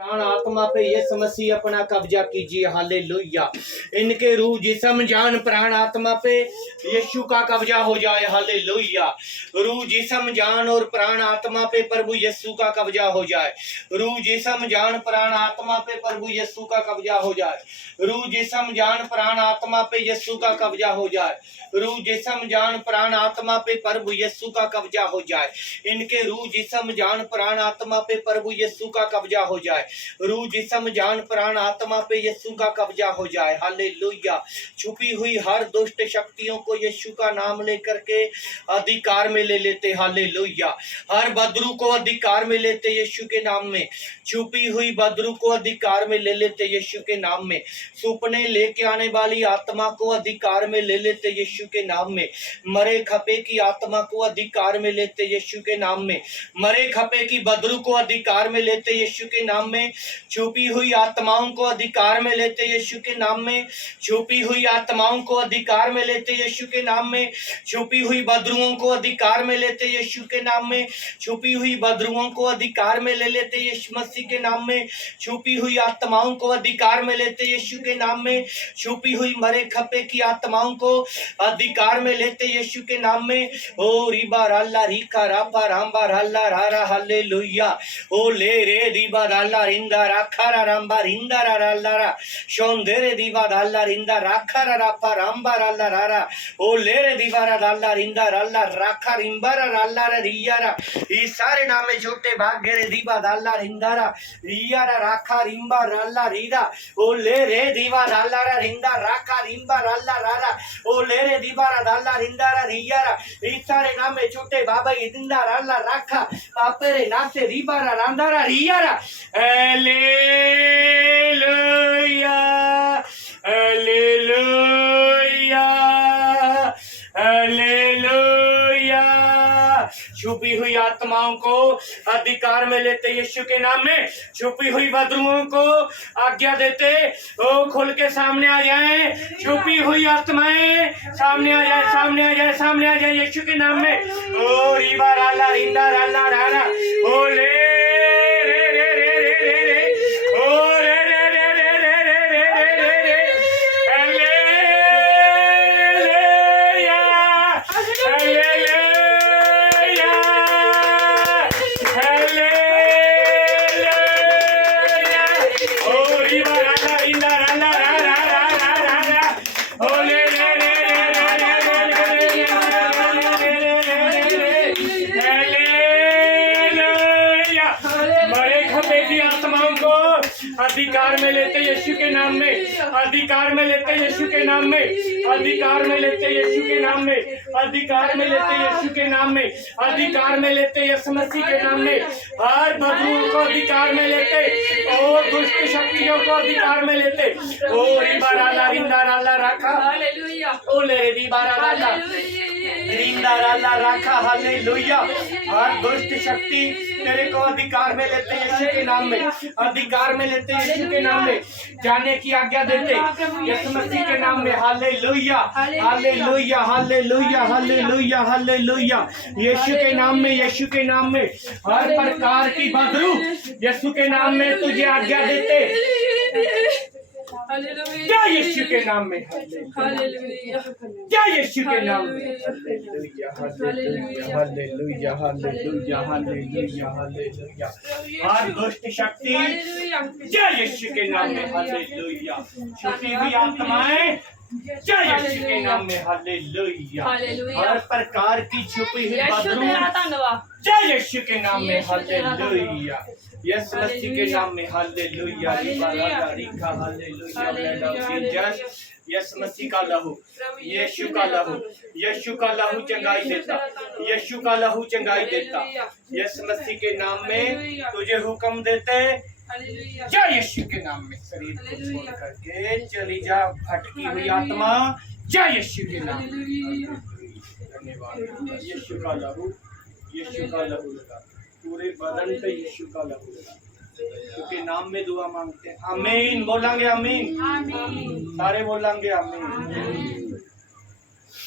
प्राण आत्मा पे यीशु मसीह अपना कब्जा कीजिए। हालेलुया। इनके रूह जिस्म जान प्राण आत्मा पे यीशु का कब्जा हो जाए। हालेलुया। रूह जिस्म जान और प्राण आत्मा पे प्रभु यीशु का कब्जा हो जाए। रूह जिस्म जान प्राण आत्मा पे प्रभु यीशु का कब्जा हो जाए। रूह जिस्म जान प्राण आत्मा पे यीशु का कब्जा हो जाए। रूह जिस्म जान प्राण आत्मा पे प्रभु यीशु का कब्जा हो जाए। इनके रूह जिस्म जान प्राण आत्मा पे प्रभु यीशु का कब्जा हो जाए। रूह जिस्म जान प्राण आत्मा पे यीशु का कब्जा हो जाए। हालेलुया। छुपी हुई हर दुष्ट शक्तियों को यीशु का नाम लेकर के अधिकार में ले लेते। हालेलुया। हर बदरू को अधिकार में लेते यीशु के नाम में। छुपी हुई बदरू को अधिकार में ले लेते यीशु के नाम में। सुपने लेके आने वाली आत्मा को अधिकार में ले लेते यीशु के नाम में। मरे खपे की आत्मा को अधिकार में लेते यीशु के नाम में। मरे खपे की बदरू को अधिकार में लेते यीशु के नाम में। छुपी हुई आत्माओं को अधिकार में लेते यीशु के नाम में। छुपी हुई आत्माओं को अधिकार में लेते यीशु के नाम में। छुपी हुई बदरुओं को अधिकार में लेते यीशु के नाम में। छुपी हुई बदरुओं को अधिकार में ले लेते यीशु मसीह के नाम में। छुपी हुई आत्माओं को अधिकार में लेते यीशु के नाम में। छुपी हुई मरे खपे की आत्माओं को अधिकार में लेते यीशु के नाम में। ओ रिबा राल्ला रीका रापा रामबा राल्ला रारा हालेलुया। ओ ले रे दीबा राल्ला रिंदा राखारा रामबा रिंदा राल्ला रा शोंदेरे दीबा राल्ला रिंदा राखारा रापा रामबा राल्ला रारा। ओ ले रे दीबा राल्ला रिंदा राल्ला राखा रिंबा राल्ला रा रियारा। ये सारे नामे छोटे भाग्य रे दीबा राल्ला रिंदा रा रियारा राखा रिंबा राल्ला रीरा। ओ ले रे दीबा राल्ला रा रिंदा राखा रिंबा राल्ला रारा। ओ ले रे दीबा राल्ला रिंदा रा रियारा। ये सारे नामे छोटे बाबा ये दिंदा राल्ला राखा पापे रे नासे दीबा रा रांदा रा रियारा। हालेलुया हालेलुया हालेलुया। छुपी हुई आत्माओं को अधिकार में लेते यीशु के नाम में। छुपी हुई बदरुओं को आज्ञा देते ओ खुल के सामने आ जाएं। छुपी हुई आत्माएं सामने आ जाए सामने आ जाए सामने आ जाए यीशु के नाम में। ओ रिबा राला रिंदा राला रारा। ओ ले रे रे रे रे रे रे। ओ रे रे रे रे रे रे रे रे रे रे। हालेलुया हालेलुया हालेलुया। ओ रिबा राला रिंदा राला रारा रारा रारा। ओ ले रे रे रे रे रे रे रे हालेलुया। मरे खपे की आत्माओं को अधिकार में लेते यीशु के नाम में। अधिकार में लेते यीशु के नाम में। अधिकार में लेते यीशु के नाम में। अधिकार में लेते यीशु के नाम में। अधिकार में लेते यीशु मसीह के नाम में। हर बदरुओं को अधिकार में लेते और दुष्ट शक्तियों को अधिकार में लेते। ओ रिबा राला रिंदा राला राखा ओ ले रिबा राला रिंदा राला राखा। हालेलुया। हर दुष्ट शक्ति तेरे को अधिकार में लेते यीशु के नाम में। अधिकार में लेते यीशु के नाम में। जाने की आज्ञा देते यीशु मसीह के नाम में। हालेलुया हालेलुया हालेलुया हालेलुया हालेलुया। यीशु के नाम में यीशु के नाम में हर प्रकार की बदरू यीशु के नाम में तुझे आज्ञा देते। क्या यीशु के नाम में। क्या यीशु के नाम में। हालेलुया हालेलुया हालेलुया हालेलुया हालेलुया हालेलुया। हर दुष्ट शक्ति क्या यीशु के नाम में। हालेलुया। छुपी हुई आत्माएं जय यीशु के नाम में। हालेलुया। हर प्रकार की छुपी हुई बदरू जय यीशु के नाम में। हालेलुया। यीशु मसीह के नाम में। हालेलुया हालेलुया। यीशु मसीह का लहू यीशु का लहू यीशु का लहू चंगाई देता। यीशु का लहू चंगाई देता। यीशु मसीह के नाम में तुझे हुक्म देते जय यीशु के नाम में। शरीर को छोड़ करके चली जा भटकी हुई आत्मा जय यीशु के नाम में। धन्यवाद। यीशु का लहू लगा पूरे बदन पे यीशु का लहू लगा। उसके नाम में दुआ मांगते हैं। आमीन बोलेंगे। आमीन सारे बोलेंगे। आमीन।